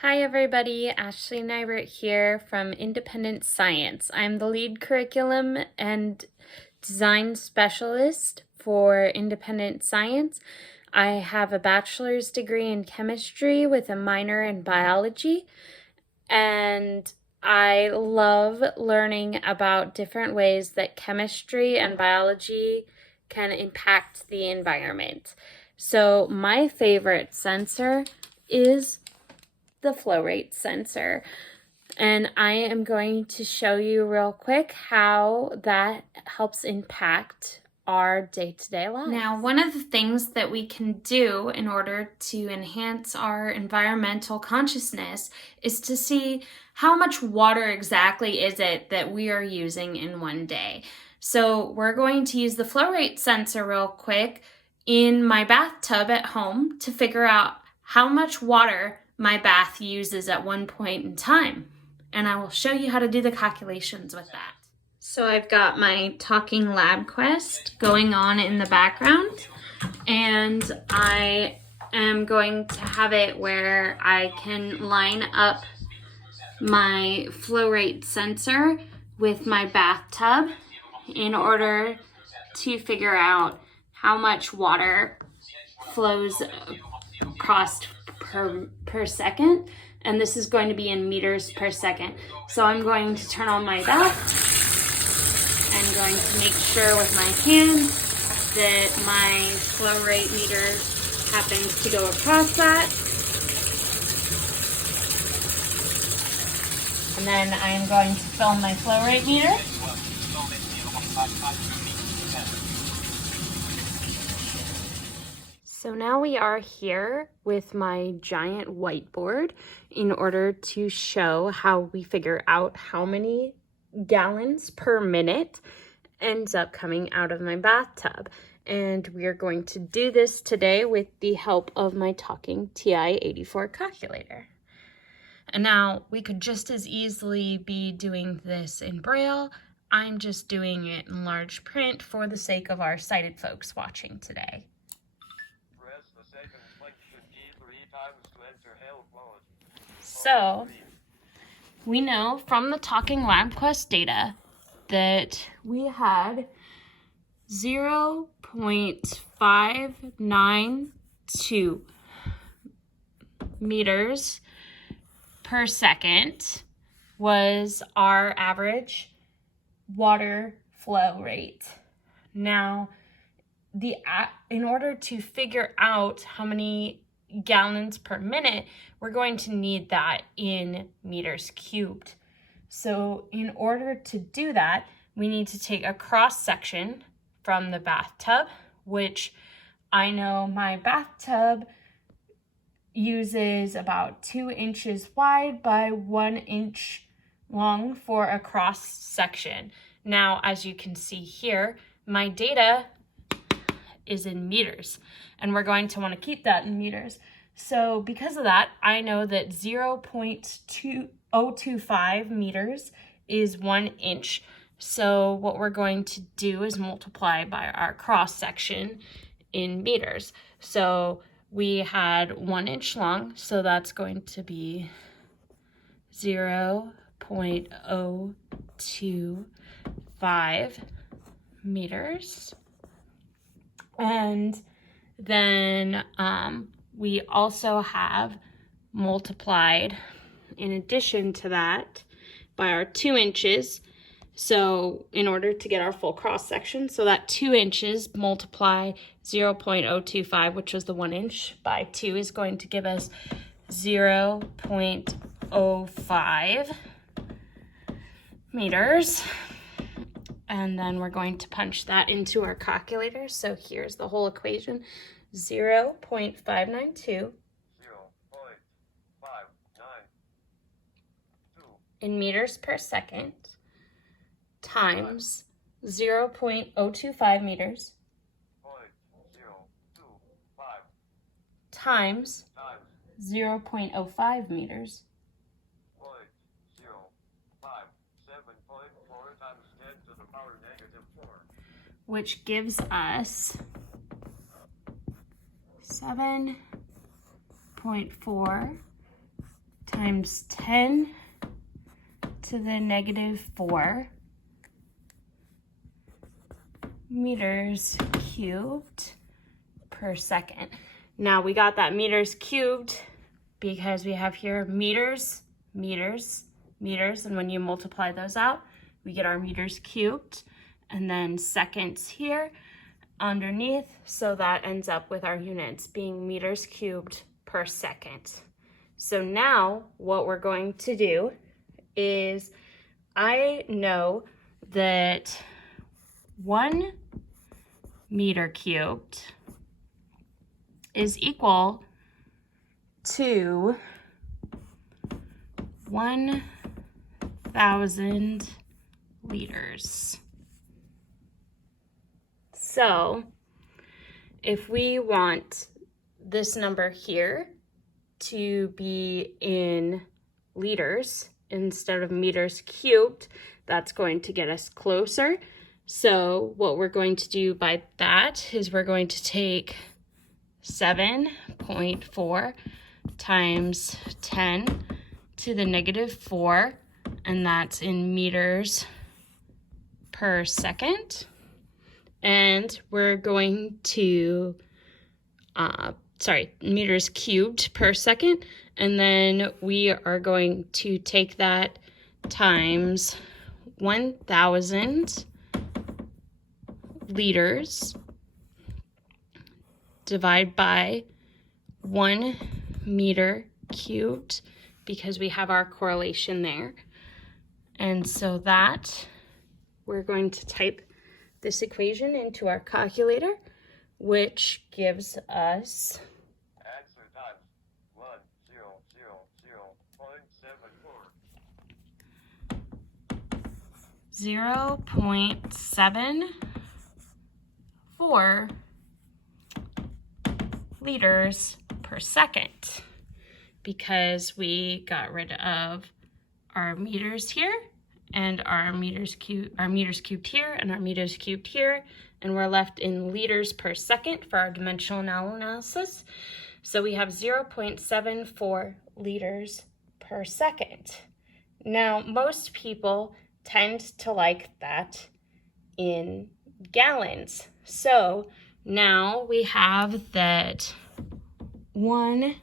Hi everybody, Ashley Neybert here from Independent Science. I'm the lead curriculum and design specialist for Independent Science. I have a bachelor's degree in chemistry with a minor in biology, and I love learning about different ways that chemistry and biology can impact the environment. So my favorite sensor is the flow rate sensor, and I am going to show you real quick how that helps impact our day-to-day lives. Now, one of the things that we can do in order to enhance our environmental consciousness is to see how much water exactly is it that we are using in one day. So we're going to use the flow rate sensor real quick in my bathtub at home to figure out how much water my bath uses at one point in time. And I will show you how to do the calculations with that. So I've got my Talking LabQuest going on in the background, and I am going to have it where I can line up my flow rate sensor with my bathtub in order to figure out how much water flows across per second, and this is going to be in meters per second. So I'm going to turn on my bath and going to make sure with my hand that my flow rate meter happens to go across that. And then I am going to fill my flow rate meter. So now we are here with my giant whiteboard in order to show how we figure out how many gallons per minute ends up coming out of my bathtub. And we are going to do this today with the help of my Talking TI-84 calculator. And now we could just as easily be doing this in Braille. I'm just doing it in large print for the sake of our sighted folks watching today. So we know from the Talking LabQuest data that we had 0.592 meters per second was our average water flow rate. Now, in order to figure out how many gallons per minute, we're going to need that in meters cubed. So in order to do that, we need to take a cross section from the bathtub, which I know my bathtub uses about 2 inches wide by 1 inch long for a cross section. Now, as you can see here, my data is in meters, and we're going to want to keep that in meters. So because of that, I know that 0.2025 meters is 1 inch. So what we're going to do is multiply by our cross section in meters. So we had 1 inch long, so that's going to be 0.025 meters. And then we also have multiplied, in addition to that, by our 2 inches. So in order to get our full cross section, so that 2 inches multiply 0.025, which was the 1 inch, by 2 is going to give us 0.05 meters. And then we're going to punch that into our calculator. So here's the whole equation. 0.592 in meters per second times 0.025 meters times 0.05 meters which gives us 7.4 × times 10 to the negative 4 meters cubed per second. Now we got that meters cubed because we have here meters, meters, meters, and when you multiply those out, we get our meters cubed, and then seconds here underneath, so that ends up with our units being meters cubed per second. So now what we're going to do is, I know that 1 meter cubed is equal to 1,000 liters. So if we want this number here to be in liters instead of meters cubed, that's going to get us closer. So what we're going to do by that is we're going to take 7.4 times 10 to the negative 4, and that's in meters per second. And we're going to, meters cubed per second. And then we are going to take that times 1,000 liters, divide by 1 meter cubed, because we have our correlation there. And so that, we're going to type this equation into our calculator, which gives us 0.74 liters per second, because we got rid of our meters here and our meters cubed here and our meters cubed here, and we're left in liters per second for our dimensional analysis. So we have 0.74 liters per second. Now, most people tend to like that in gallons. So now we have that 1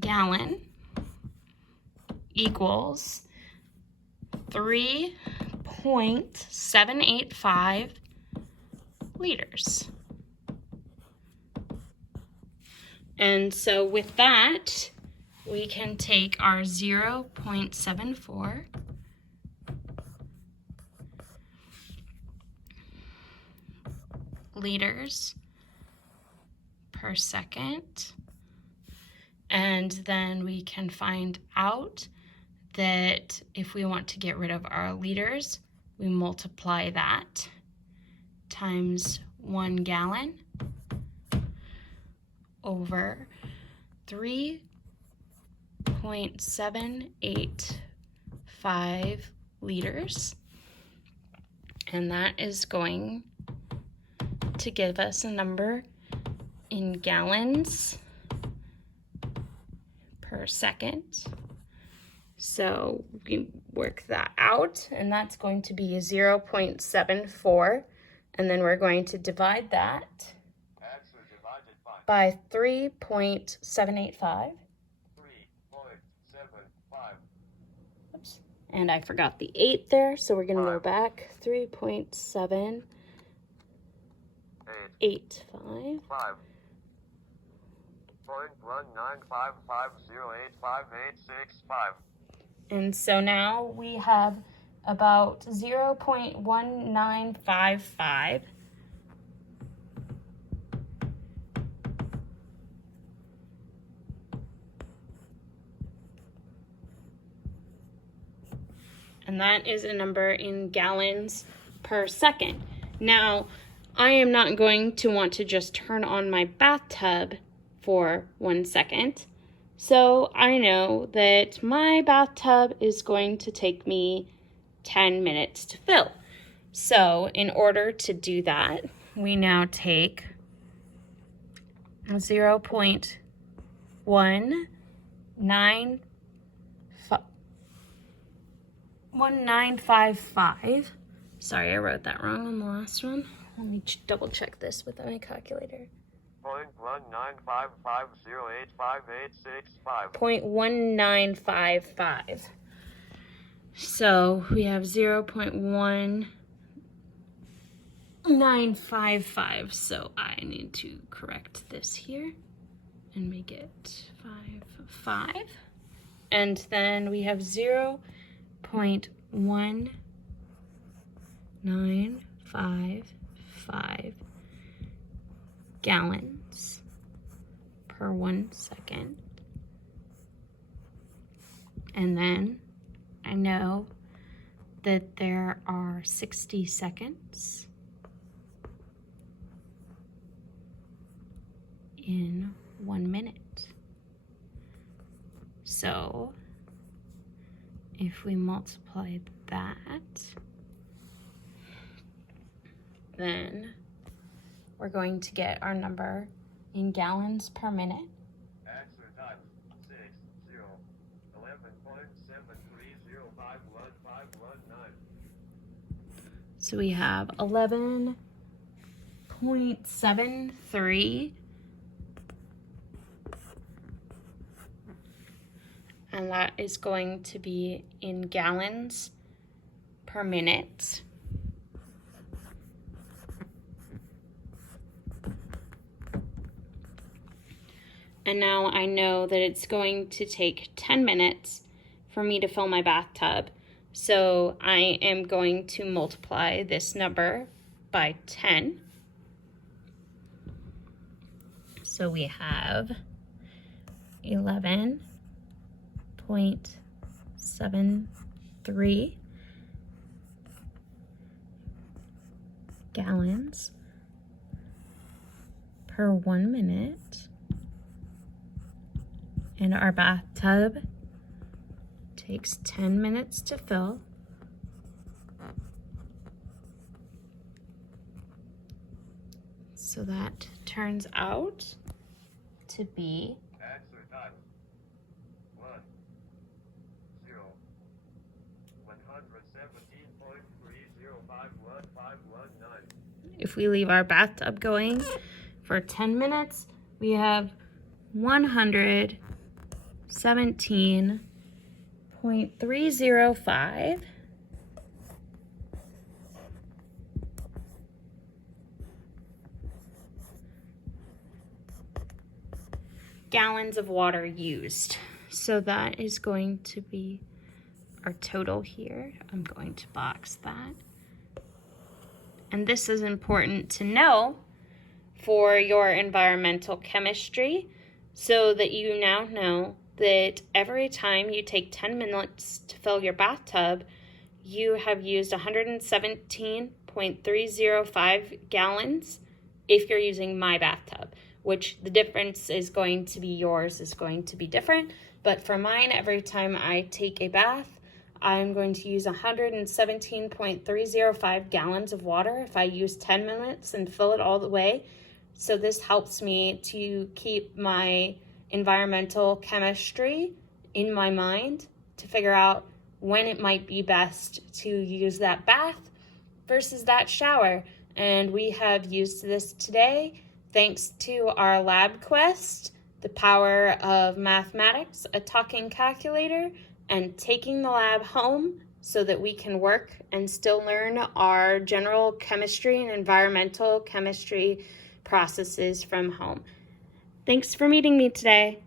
gallon equals 3.785 liters. And so with that, we can take our 0.74 liters per second, and then we can find out that if we want to get rid of our liters, we multiply that times 1 gallon over 3.785 liters, and that is going to give us a number in gallons per second. So we can work that out, and that's going to be 0.74, and then we're going to divide that by 3.785. Oops. And I forgot the 8 there, so we're going to go back. 3.785. And so now we have about 0.1955. And that is a number in gallons per second. Now, I am not going to want to just turn on my bathtub for 1 second. So I know that my bathtub is going to take me 10 minutes to fill. So in order to do that, we now take 0.1 1955. Sorry, I wrote that wrong on the last one. Let me double check this with my calculator. 0.1955085865. 0.1955. So we have 0.1955. So I need to correct this here and make it 5. And then we have 0.1955 gallons per 1 second. And then I know that there are 60 seconds in 1 minute. So if we multiply that, then we're going to get our number in gallons per minute. Answer time 11.73051519. So we have 11.73, and that is going to be in gallons per minute. And now I know that it's going to take 10 minutes for me to fill my bathtub. So I am going to multiply this number by 10. So we have 11.73 gallons per 1 minute. And our bathtub takes 10 minutes to fill. So that turns out to be Answer time 117.30511519. if we leave our bathtub going for 10 minutes, we have 117.305 gallons of water used. So that is going to be our total here. I'm going to box that. And this is important to know for your environmental chemistry, so that you now know that every time you take 10 minutes to fill your bathtub, you have used 117.305 gallons if you're using my bathtub, which the difference is going to be yours is going to be different. But for mine, every time I take a bath, I'm going to use 117.305 gallons of water if I use 10 minutes and fill it all the way. So this helps me to keep my environmental chemistry in my mind to figure out when it might be best to use that bath versus that shower. And we have used this today thanks to our LabQuest, the power of mathematics, a talking calculator, and taking the lab home so that we can work and still learn our general chemistry and environmental chemistry processes from home. Thanks for meeting me today.